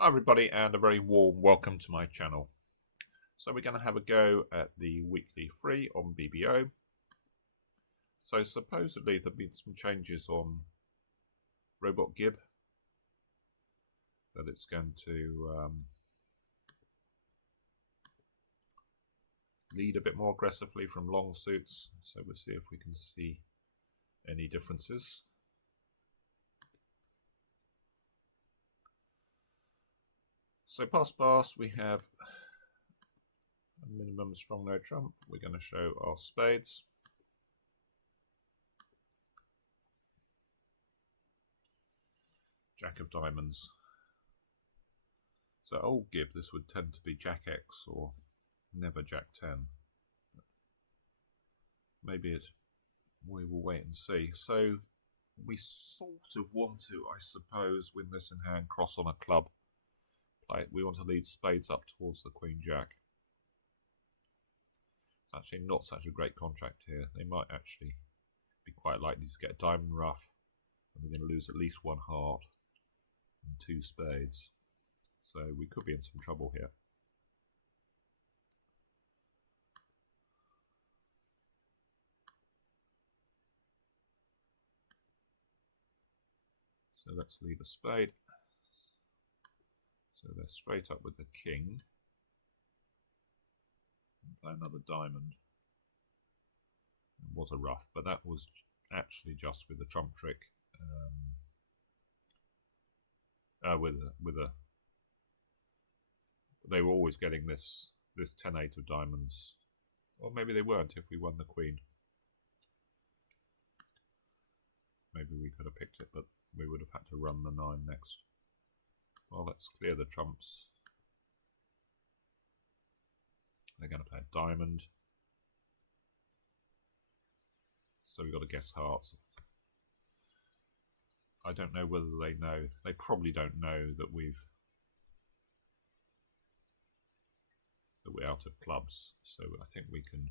Hi everybody, and a very warm welcome to my channel. So we're going to have a go at the weekly free on BBO. So supposedly there have been some changes on Robot Gib, that it's going to lead a bit more aggressively from long suits. So we'll see if we can see any differences. So pass, we have a minimum strong no trump. We're going to show our spades. Jack of diamonds. So old Gib, this would tend to be Jack X or never Jack 10. Maybe we will wait and see. So we sort of want to, I suppose, win this in hand, cross on a club. We want to lead spades up towards the Queen Jack. It's actually not such a great contract here. They might actually be quite likely to get a diamond ruff, and we're going to lose at least one heart and two spades. So we could be in some trouble here. So let's lead a spade. So they're straight up with the king. Play another diamond. It was a ruff, but that was actually just with the trump trick. They were always getting this 10-8 of diamonds, or maybe they weren't if we won the queen. Maybe we could have picked it, but we would have had to run the 9 next. Well, let's clear the trumps. They're going to play a diamond. So we've got to guess hearts. I don't know whether they know. They probably don't know that we're out of clubs. So I think we can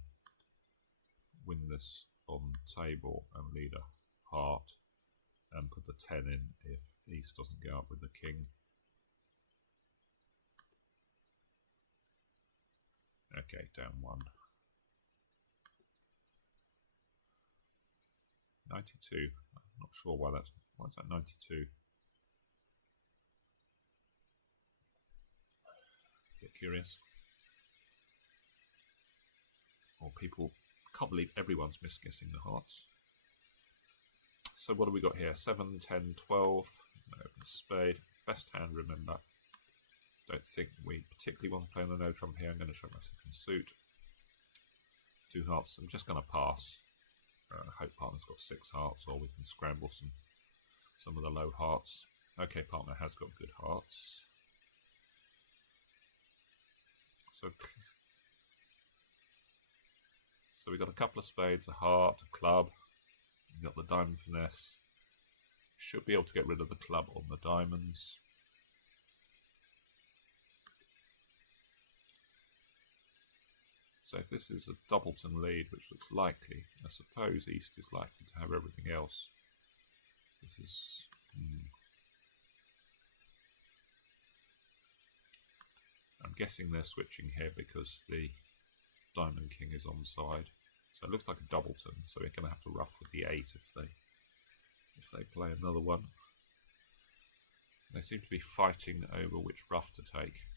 win this on table and lead a heart and put the 10 in if East doesn't go up with the king. Okay, down 1. 92. I'm not sure why is that 92? Bit curious. Or people can't believe everyone's misguessing the hearts. So what have we got here? 7, 10, 12. Open spade. Best hand, remember. Don't think we particularly want to play on the no trump here. I'm going to show my second suit. 2 hearts. I'm just going to pass. I hope partner's got 6 hearts, or we can scramble some of the low hearts. Okay, partner has got good hearts. So we've got a couple of spades, a heart, a club. We've got the diamond finesse. Should be able to get rid of the club on the diamonds. So if this is a doubleton lead, which looks likely, I suppose East is likely to have everything else. This is... I'm guessing they're switching here because the diamond king is on side. So it looks like a doubleton, so we're going to have to ruff with the 8 if they play another one. They seem to be fighting over which ruff to take.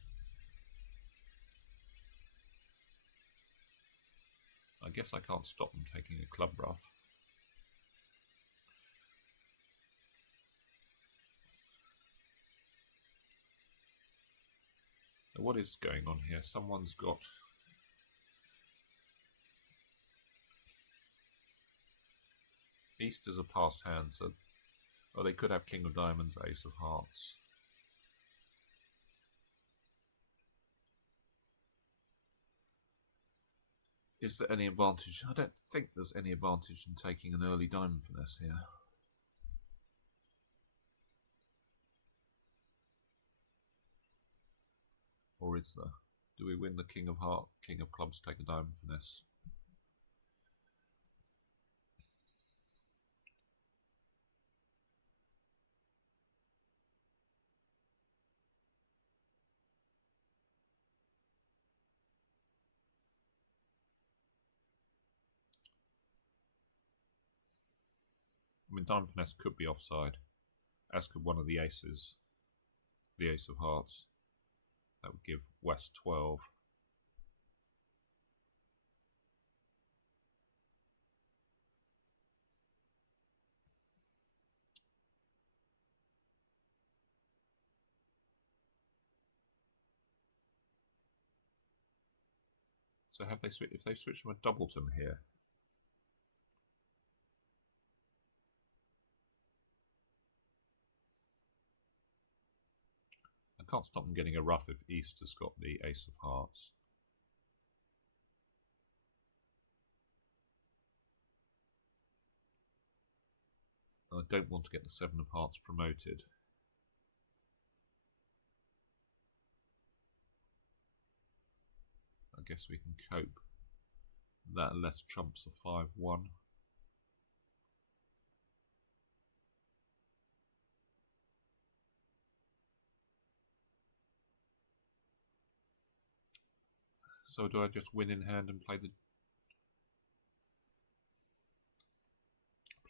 I guess I can't stop them taking a club ruff. Now what is going on here? Someone's got... East is a passed hand, so... Oh, they could have king of diamonds, ace of hearts. Is there any advantage? I don't think there's any advantage in taking an early diamond finesse here. Or is there? Do we win the king of heart, king of clubs, take a diamond finesse? mean, diamond finesse could be offside, as could one of the aces, the ace of hearts. That would give West 12. So have they if they switched from a doubleton here? I can't stop them getting a ruff if East has got the ace of hearts. I don't want to get the seven of hearts promoted. I guess we can cope. That unless trumps a 5-1. So do I just win in hand and play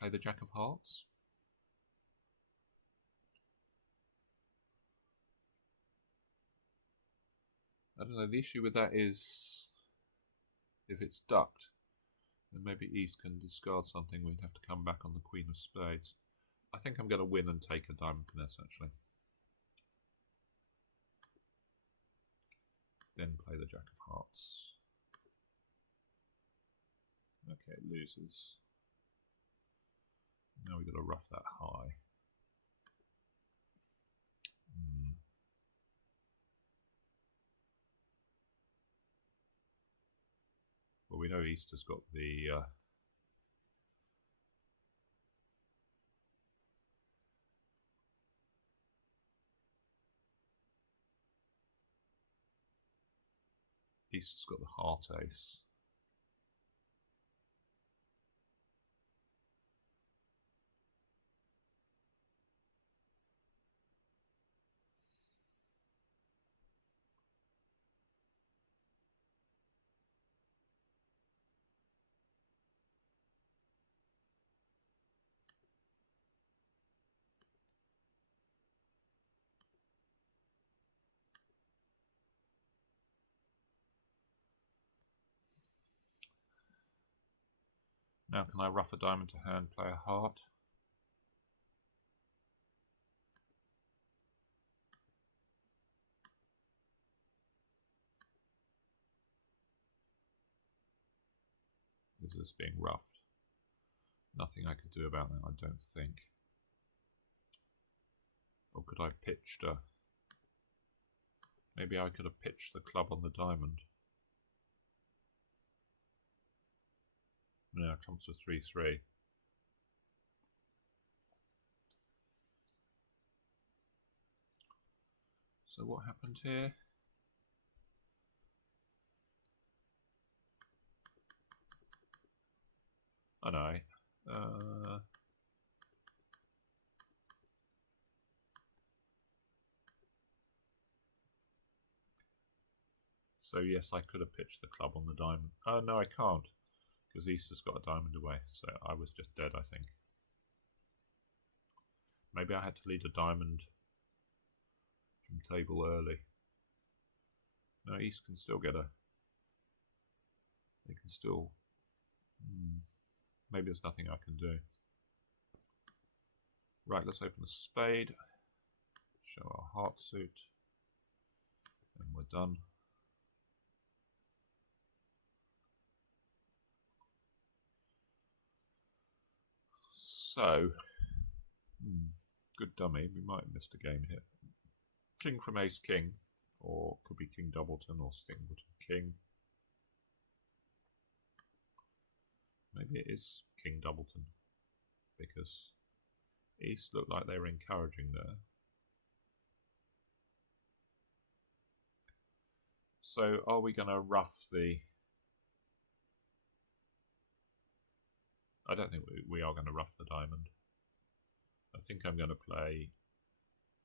the Jack of Hearts? I don't know, the issue with that is if it's ducked, then maybe East can discard something. We'd have to come back on the Queen of Spades. I think I'm going to win and take a diamond finesse, actually. Then play the Jack of Hearts. Okay, loses. Now we've got to rough that high. Well, we know East has got the East has got the heart ace. Now can I rough a diamond to hand, play a heart? Is this being roughed? Nothing I could do about that, I don't think. Or could I have pitched a... Maybe I could have pitched the club on the diamond. Yeah, trumps a 3-3. So what happened here? Oh no. So yes, I could have pitched the club on the diamond. Oh no, I can't, because East has got a diamond away. So I was just dead, I think. Maybe I had to lead a diamond from table early. No, East can still get a... They can still... Maybe there's nothing I can do. Right, let's open the spade. Show our heart suit. And we're done. So, good dummy. We might have missed a game here. King from ace king, or could be king doubleton or singleton king. Maybe it is king doubleton, because East looked like they were encouraging there. So are we going to rough the... I don't think we are going to rough the diamond. I think I'm going to play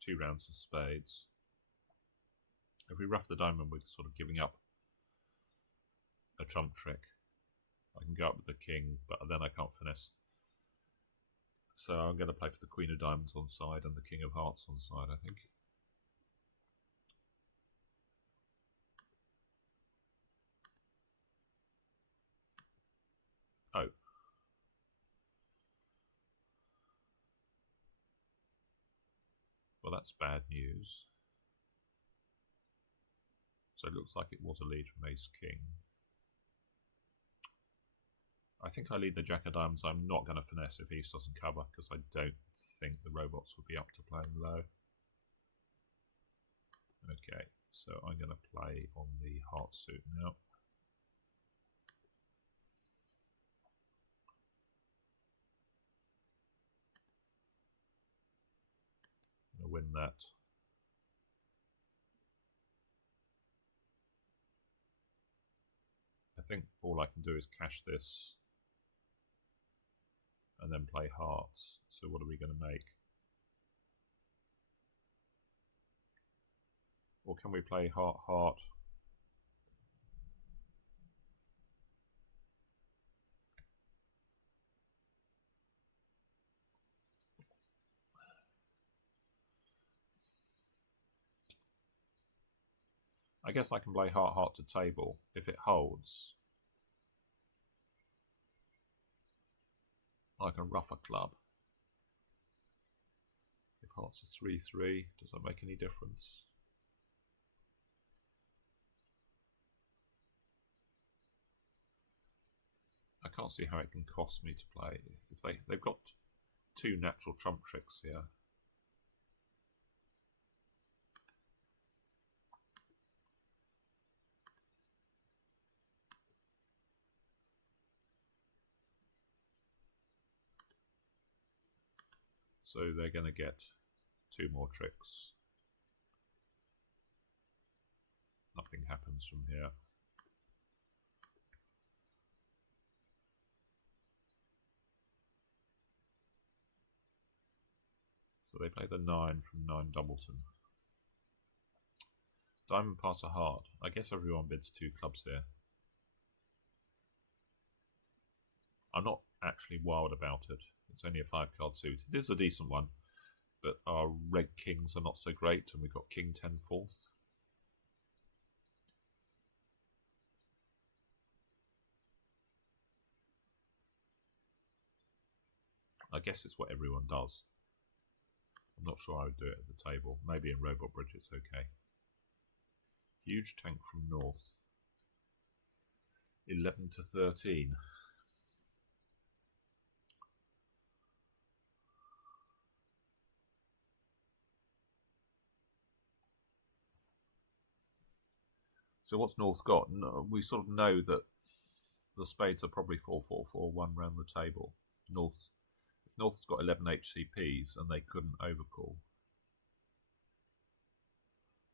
2 rounds of spades. If we rough the diamond, we're sort of giving up a trump trick. I can go up with the king, but then I can't finesse So I'm going to play for the Queen of Diamonds on side and the King of Hearts on side, I think. Oh. Well, that's bad news. So it looks like it was a lead from Ace King. I think I lead the Jack of Diamonds. I'm not going to finesse if East doesn't cover, because I don't think the robots would be up to playing low. Okay, so I'm going to play on the heart suit now. I'm going to win that. I think all I can do is cash this and then play hearts. So what are we going to make? Or can we play heart, heart? I guess I can play heart, heart to table if it holds. I can rough a club. If hearts are 3-3, does that make any difference? I can't see how it can cost me to play. If they've got two natural trump tricks here. So they're going to get two more tricks. Nothing happens from here. So they play the 9 from 9 Doubleton. Diamond pass a heart. I guess everyone bids 2 clubs here. I'm not actually wild about it. It's only a 5-card suit. It is a decent one, but our red kings are not so great, and we've got King 10 4th. I guess it's what everyone does. I'm not sure I would do it at the table. Maybe in Robot Bridge it's okay. Huge tank from North. 11 to 13. So what's North got? No, we sort of know that the spades are probably 4-4-4, one round the table. North, if North's got 11 HCPs and they couldn't overcall,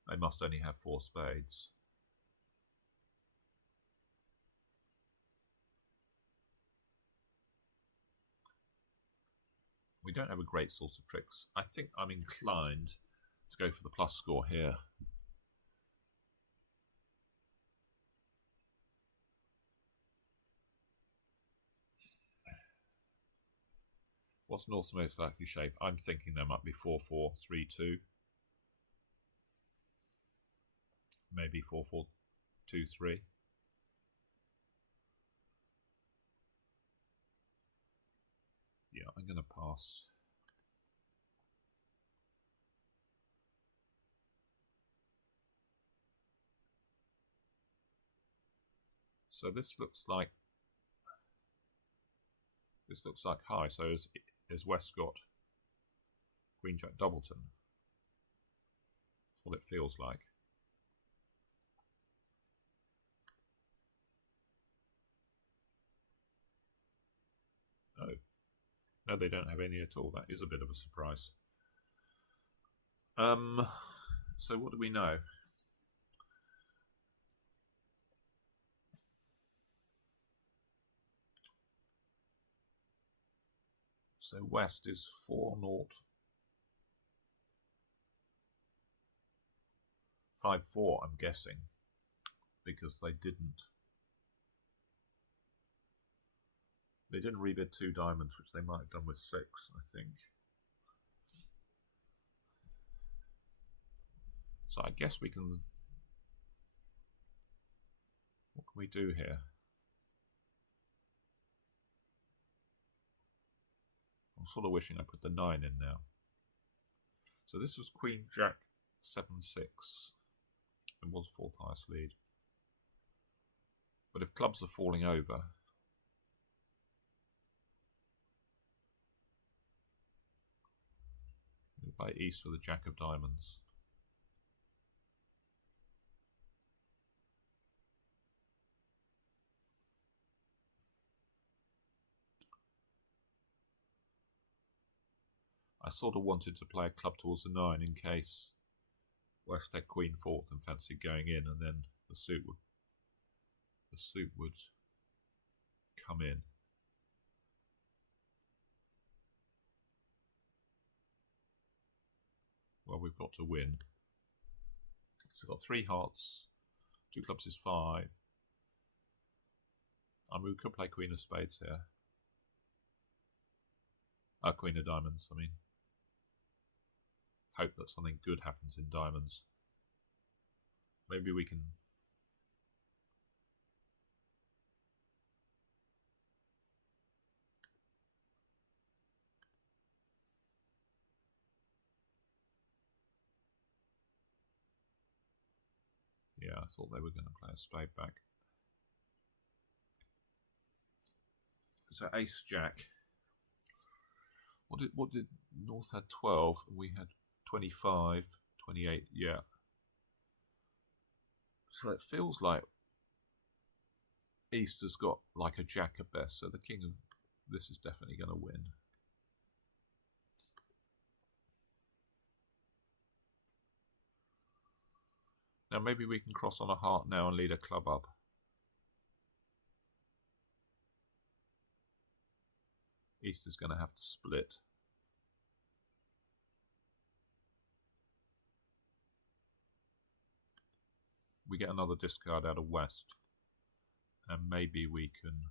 they must only have 4 spades. We don't have a great source of tricks. I think I'm inclined to go for the plus score here. What's North's most likely shape? I'm thinking there might be 4-4-3-2. Maybe 4-4-2-3. Yeah, I'm going to pass. So this looks like high. So is West got Queen Jack Doubleton? That's what it feels like. Oh, no, they don't have any at all. That is a bit of a surprise. So what do we know? So West is 4-0. 5-4, I'm guessing, because they didn't They didn't rebid 2 diamonds, which they might have done with 6, I think. So I guess we can... What can we do here? I'm sort of wishing I put the 9 in now. So this was Queen Jack 7-6. It was 4th highest lead. But if clubs are falling over, we'll play East with a Jack of diamonds. I sort of wanted to play a club towards the 9 in case West had Queen 4th and fancied going in, and then the suit would come in. Well, we've got to win. So we've got 3 hearts, 2 clubs is 5. I mean, we could play Queen of Spades here. Queen of Diamonds, I mean. Hope that something good happens in diamonds. Maybe we can... Yeah, I thought they were going to play a spade back. So Ace Jack. What did North had 12 and we had 25, 28, yeah. So it feels like East has got like a Jack at best, so the king of this is definitely going to win. Now maybe we can cross on a heart now and lead a club up. East is going to have to split. We get another discard out of West, and maybe we can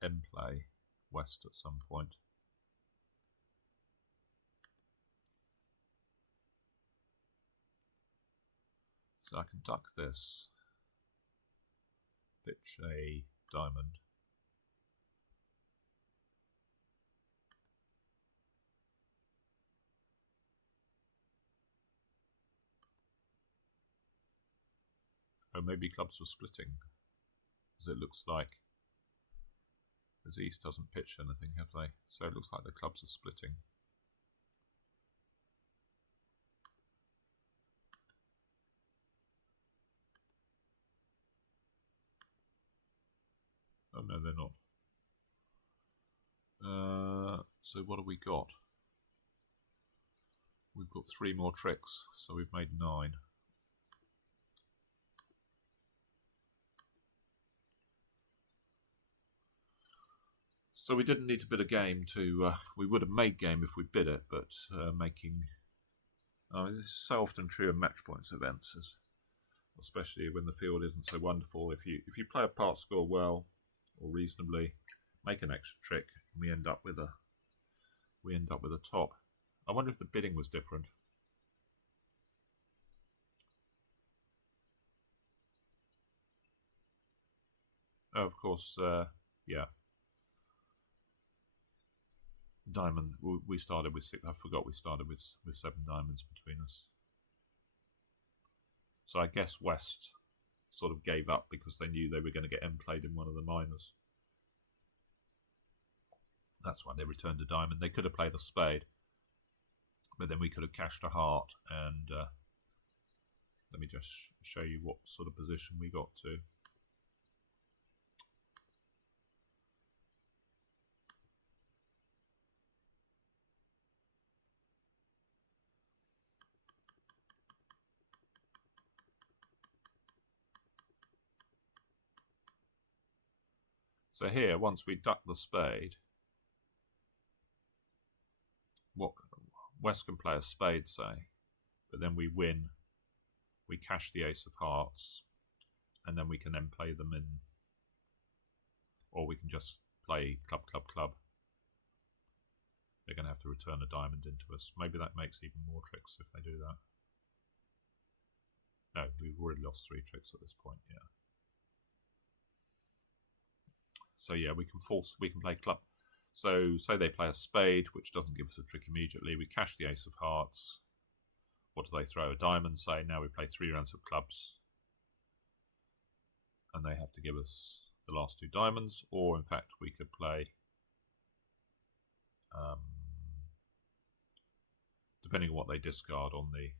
end play West at some point. So I can duck this, pitch a diamond. Or maybe clubs were splitting, as it looks like. As East doesn't pitch anything, have they? So it looks like the clubs are splitting. Oh no, they're not. So what have we got? We've got 3 more tricks, so we've made 9. So we didn't need to bid a game to... we would have made game if we bid it, but making... this is so often true in Matchpoint events, especially when the field isn't so wonderful. If you play a part score well or reasonably, make an extra trick, and we end up with a top. I wonder if the bidding was different. Oh, of course, yeah. Diamond. We started with 6. I forgot we started with 7 diamonds between us. So I guess West sort of gave up because they knew they were going to get end played in one of the minors. That's why they returned a diamond. They could have played a spade, but then we could have cashed a heart. And let me just show you what sort of position we got to. So here, once we duck the spade, what West can play a spade, say, but then we win, we cash the ace of hearts, and then we can then play them in Or we can just play club, club, club. They're going to have to return a diamond into us. Maybe that makes even more tricks if they do that. No, we've already lost 3 tricks at this point, yeah. So yeah, we can play club. So say they play a spade, which doesn't give us a trick immediately. We cash the ace of hearts. What do they throw? A diamond, say. Now we play 3 rounds of clubs. And they have to give us the last 2 diamonds. Or in fact, we could play... depending on what they discard on the...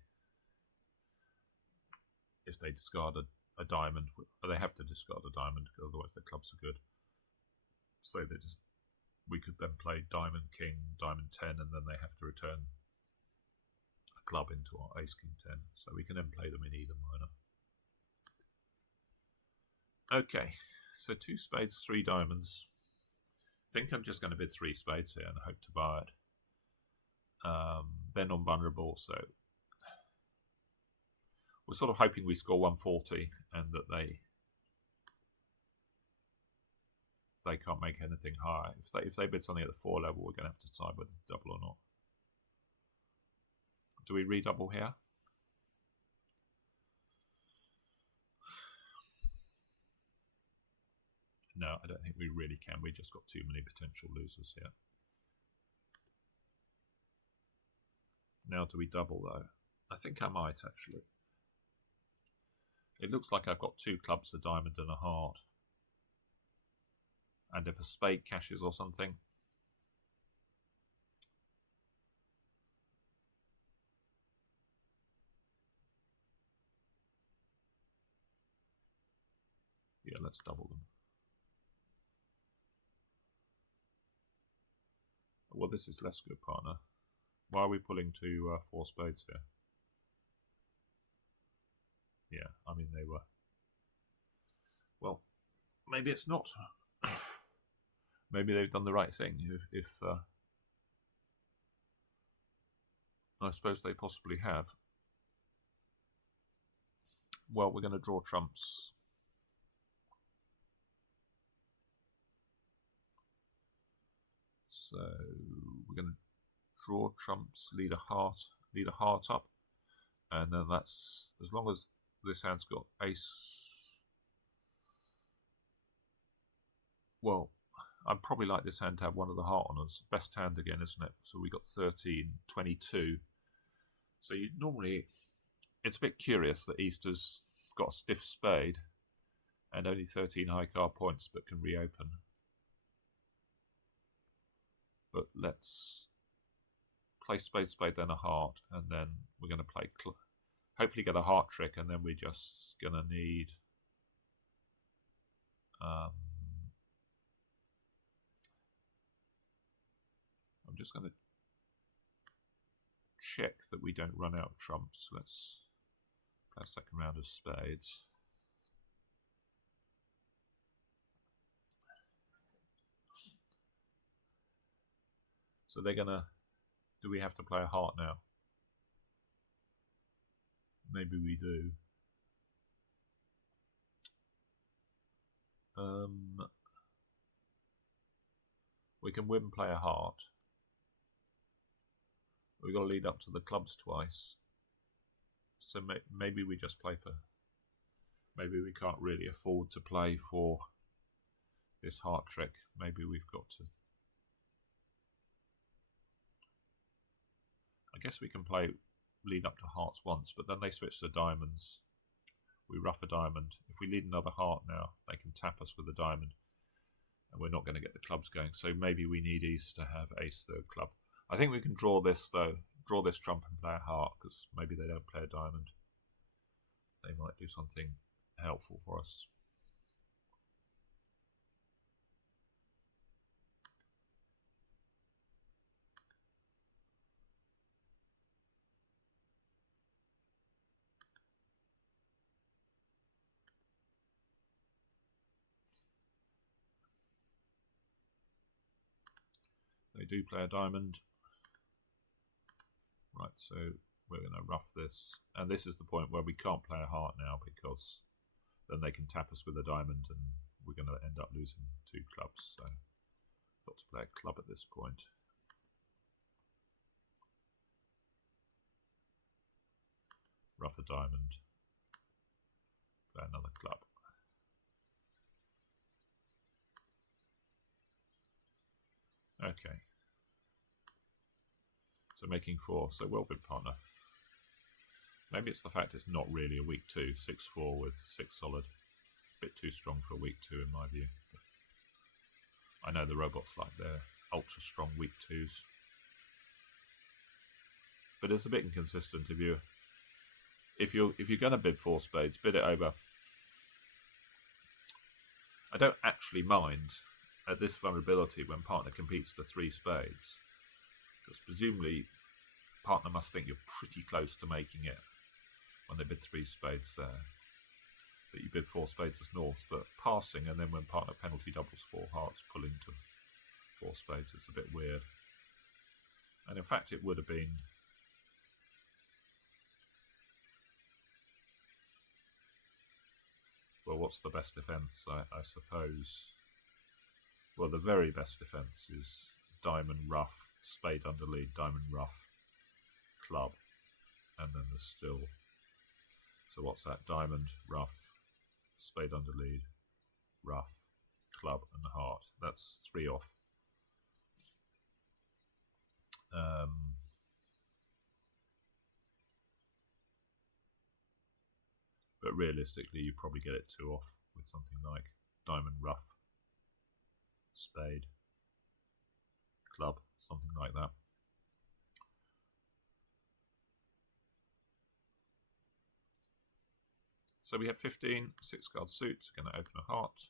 If they discard a diamond, they have to discard a diamond, because otherwise the clubs are good. So we could then play diamond king, diamond 10, and then they have to return a club into our ace king 10. So we can then play them in either minor. Okay, so 2 spades, 3 diamonds. I think I'm just going to bid 3 spades here and hope to buy it. They're non-vulnerable, so we're sort of hoping we score 140 and that they can't make anything higher. If they bid something at the 4 level, we're going to have to decide whether to double or not. Do we redouble here? No, I don't think we really can. We just got too many potential losers here. Now do we double though? I think I might actually. It looks like I've got 2 clubs, a diamond and a heart. And if a spade cashes or something. Yeah, let's double them. Well, this is less good, partner. Why are we pulling to 4 spades here? Yeah, I mean they were. Well, maybe it's not. Maybe they've done the right thing. If I suppose they possibly have. Well, we're going to draw trumps. So we're going to draw trumps, lead a heart up, and then that's as long as this hand's got ace. Well, I'd probably like this hand to have one of the heart on us. Best hand again, isn't it? So we got 13, 22. So you normally, it's a bit curious that Easter's got a stiff spade and only 13 high card points, but can reopen. But let's play spade, spade, then a heart, and then we're going to play, hopefully get a heart trick, and then we're just going to need I'm just going to check that we don't run out of trumps. Let's play a second round of spades. So they're going to... Do we have to play a heart now? Maybe we do. We can win, play a heart. We've got to lead up to the clubs twice. So maybe we just play for... Maybe we can't really afford to play for this heart trick. Maybe we've got to... I guess we can play lead up to hearts once, but then they switch to diamonds. We rough a diamond. If we lead another heart now, they can tap us with a diamond, and we're not going to get the clubs going. So maybe we need East to have ace third club. I think we can draw this though. Draw this trump and play a heart, because maybe they don't play a diamond. They might do something helpful for us. They do play a diamond. Right, so we're going to rough this. And this is the point where we can't play a heart now, because then they can tap us with a diamond and we're going to end up losing 2 clubs, so got to play a club at this point. Ruff a diamond, play another club. Okay. So making 4, so well bid partner. Maybe it's the fact it's not really a weak 2, 6-4 with 6 solid. A bit too strong for a weak 2 in my view. But I know the robots like their ultra strong weak 2s. But it's a bit inconsistent if you're going to bid 4 spades, bid it over. I don't actually mind at this vulnerability when partner competes to 3 spades, because presumably partner must think you're pretty close to making it when they bid 3 spades there, that you bid 4 spades as north, but passing and then when partner penalty doubles 4 hearts pull into 4 spades is a bit weird. And in fact it would have been well, what's the best defence? I suppose. Well, the very best defence is diamond ruff, spade under lead, diamond ruff, club, and then there's still. So what's that? Diamond, ruff, spade under lead, ruff, club, and the heart. That's 3 off. But realistically, you probably get it 2 off with something like diamond, ruff, spade, club, something like that. So we have 15, 6-card suits, going to open a heart.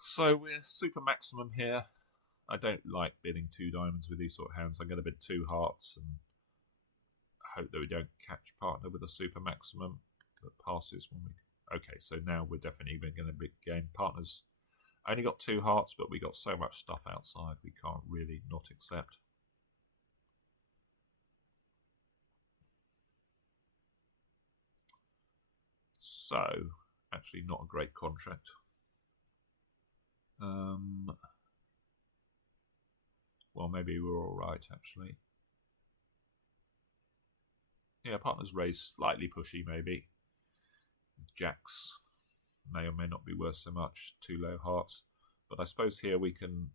So we're super maximum here. I don't like bidding 2 diamonds with these sort of hands. I'm going to bid 2 hearts and hope that we don't catch partner with a super maximum that passes when we. Okay, so now we're definitely going to big game. Partners only got 2 hearts, but we got so much stuff outside we can't really not accept. So, actually not a great contract. Well, maybe we're all right, actually. Yeah, partners raise slightly pushy, maybe. Jacks may or may not be worth so much. 2 low hearts. But I suppose here we can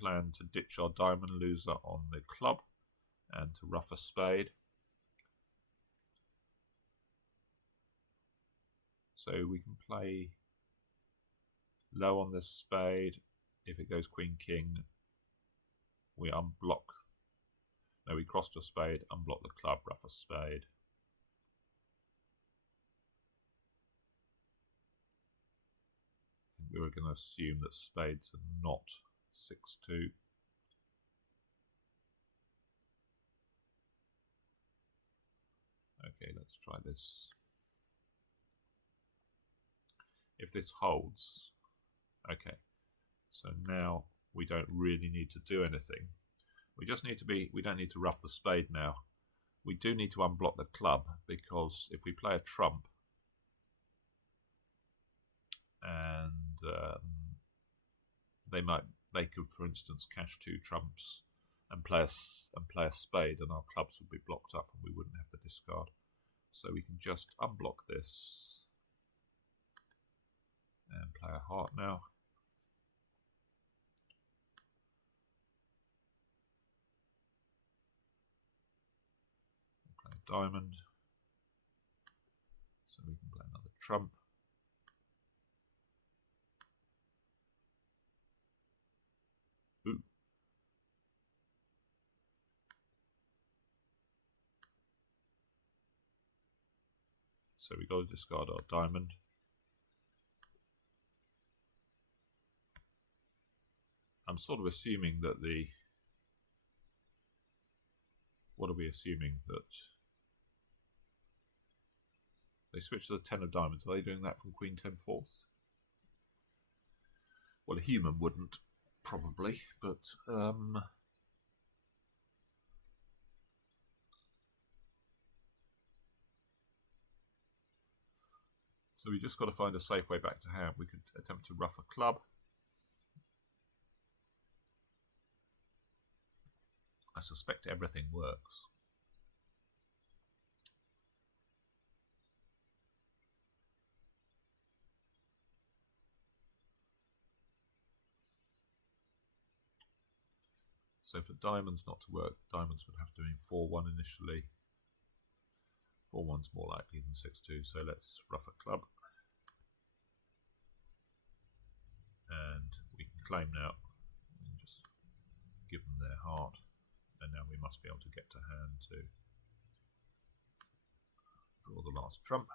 plan to ditch our diamond loser on the club and to ruff a spade. So we can play low on this spade. If it goes queen king, we unblock. No, we crossed a spade, unblock the club, ruff a spade. We were going to assume that spades are not 6-2. Okay, let's try this. If this holds, okay, so now we don't really need to do anything. We just need to be, we don't need to ruff the spade now. We do need to unblock the club, because if we play a trump and they could, for instance, cash 2 trumps and play a spade, and our clubs would be blocked up and we wouldn't have the discard. So we can just unblock this and play a heart now. Play a diamond. So we can play another trump. Ooh. So we got to discard our diamond. I'm sort of assuming that the. What are we assuming? That they switch to the 10 of diamonds. Are they doing that from queen 10 fourth? Well, a human wouldn't, probably, but So we just got to find a safe way back to hand. We could attempt to ruff a club. I suspect everything works. So for diamonds not to work, diamonds would have to be in 4-1 initially. 4-1's more likely than 6-2, so let's ruff a club. And we can claim now, and just give them their heart, and now we must be able to get to hand to draw the last trump.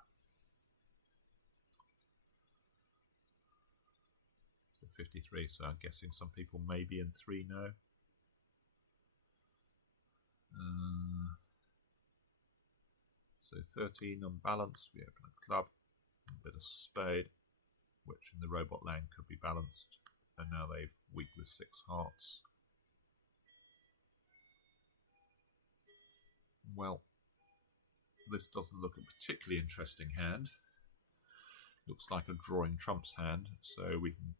So 53, so I'm guessing some people may be in 3 now. So 13 unbalanced, we open a club, a bit of spade, which in the robot land could be balanced, and now they've weak with 6 hearts. Well, this doesn't look a particularly interesting hand. Looks like a drawing trumps hand, so we can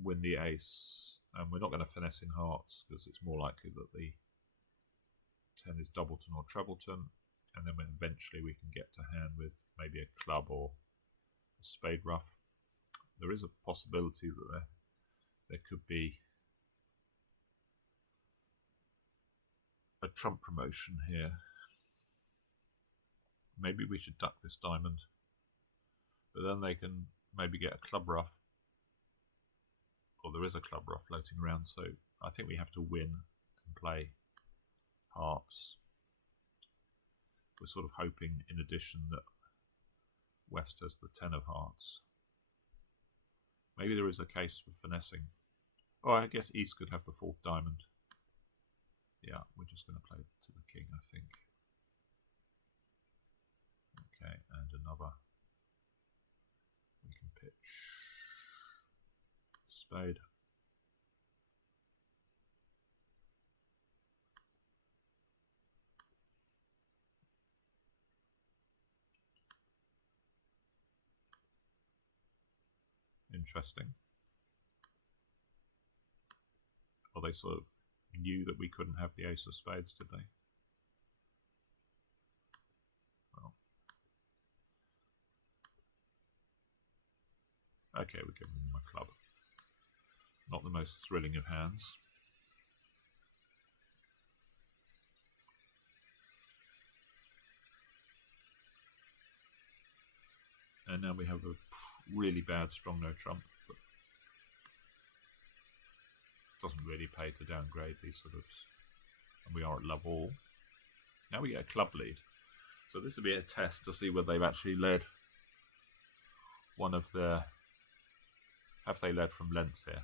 win the ace, and we're not going to finesse in hearts because it's more likely that the 10 is doubleton or trebleton, and then eventually we can get to hand with maybe a club or a spade ruff. There is a possibility that there could be a trump promotion here. Maybe we should duck this diamond, but then they can maybe get a club ruff, or there is a club ruff floating around, so I think we have to win and play hearts. We're sort of hoping, in addition, that West has the 10 of hearts. Maybe there is a case for finessing. Oh, I guess East could have the 4th diamond. Yeah, we're just going to play to the king, I think. Okay, and another. We can pitch spade. Interesting. Or they sort of knew that we couldn't have the ace of spades, did they? Well. Okay, we're giving them a club. Not the most thrilling of hands. And now we have a really bad strong no trump, but it doesn't really pay to downgrade these sort of, and we are at love all. Now we get a club lead. So this will be a test to see whether they've actually led one of their, have they led from length here?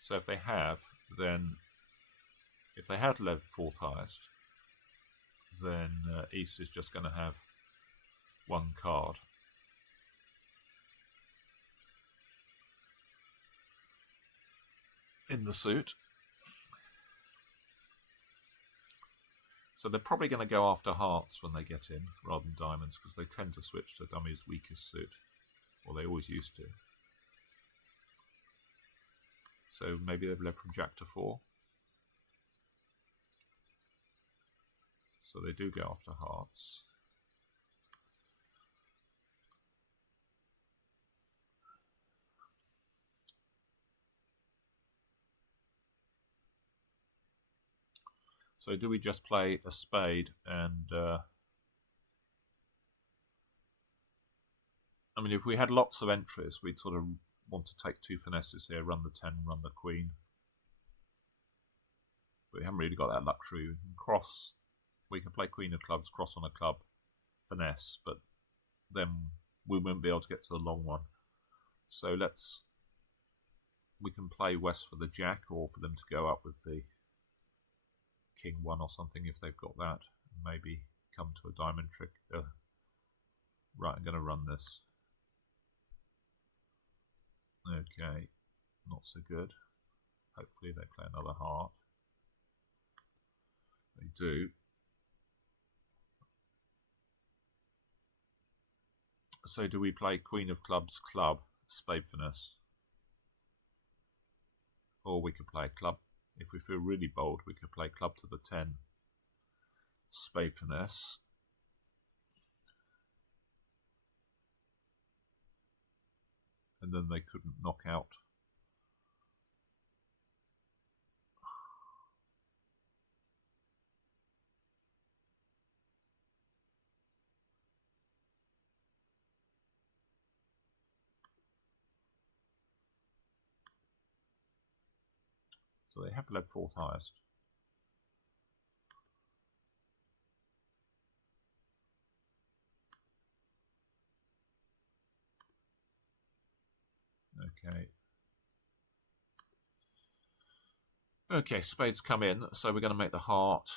So if they have, then if they had led 4th highest, then East is just going to have 1 card. In the suit. So they're probably going to go after hearts when they get in rather than diamonds, because they tend to switch to dummy's weakest suit, or they always used to. So maybe they've led from Jack to 4. So they do go after hearts. So do we just play a spade and... I mean, if we had lots of entries, we'd sort of want to take 2 finesses here, run the 10, run the queen. But we haven't really got that luxury. We can cross, we can play queen of clubs, cross on a club, finesse, but then we won't be able to get to the long one. So we can play West for the jack, or for them to go up with the king 1 or something if they've got that. Maybe come to a diamond trick. Right, I'm going to run this. Okay, not so good. Hopefully they play another heart. They do. So do we play Queen of Clubs, club, spade finesse? Or we could play club. If we feel really bold, we could play club to the 10, spade finesse. And then they couldn't knock out. So they have led fourth highest. Okay. Okay, spades come in, so we're going to make the heart,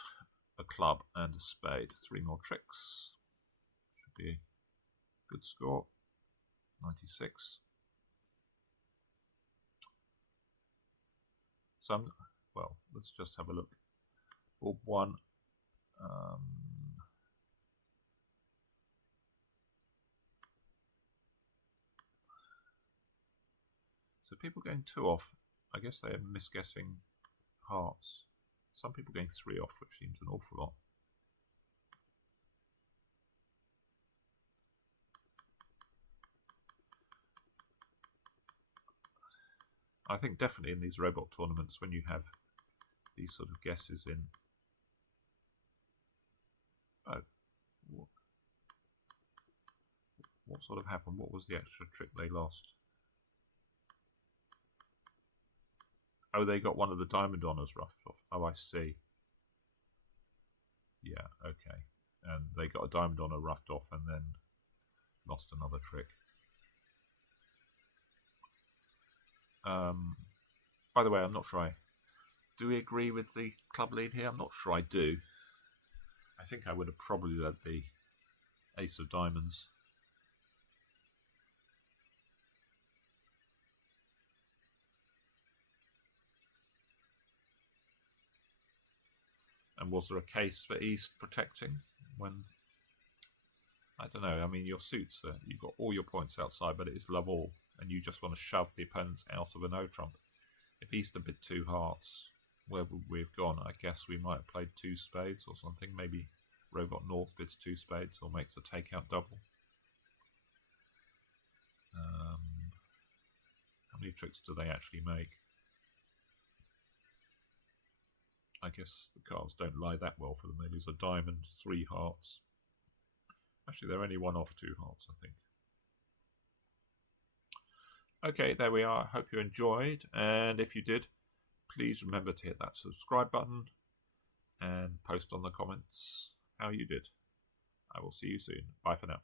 a club, and a spade. 3 more tricks. Should be a good score. 96. So, well, let's just have a look. Board 1. So people going 2 off, I guess they are misguessing hearts. Some people going 3 off, which seems an awful lot. I think definitely in these robot tournaments, when you have these sort of guesses in. Oh, what sort of happened? What was the extra trick they lost? Oh, they got one of the diamond honours roughed off. Oh, I see. Yeah, okay. And they got a diamond honour roughed off and then lost another trick. By the way, I'm not sure do we agree with the club lead here? I'm not sure I do. I think I would have probably led the ace of diamonds. And was there a case for East protecting when? I don't know. I mean, your suits, you've got all your points outside, but it is love all, and you just want to shove the opponents out of a no trump. If East had bid 2 hearts, where would we have gone? I guess we might have played 2 spades or something. Maybe Robot North bids 2 spades or makes a takeout double. How many tricks do they actually make? I guess the cards don't lie that well for them. They lose a diamond, 3 hearts. Actually, they're only 1 off 2 hearts, I think. Okay, there we are. I hope you enjoyed. And if you did, please remember to hit that subscribe button and post on the comments how you did. I will see you soon. Bye for now.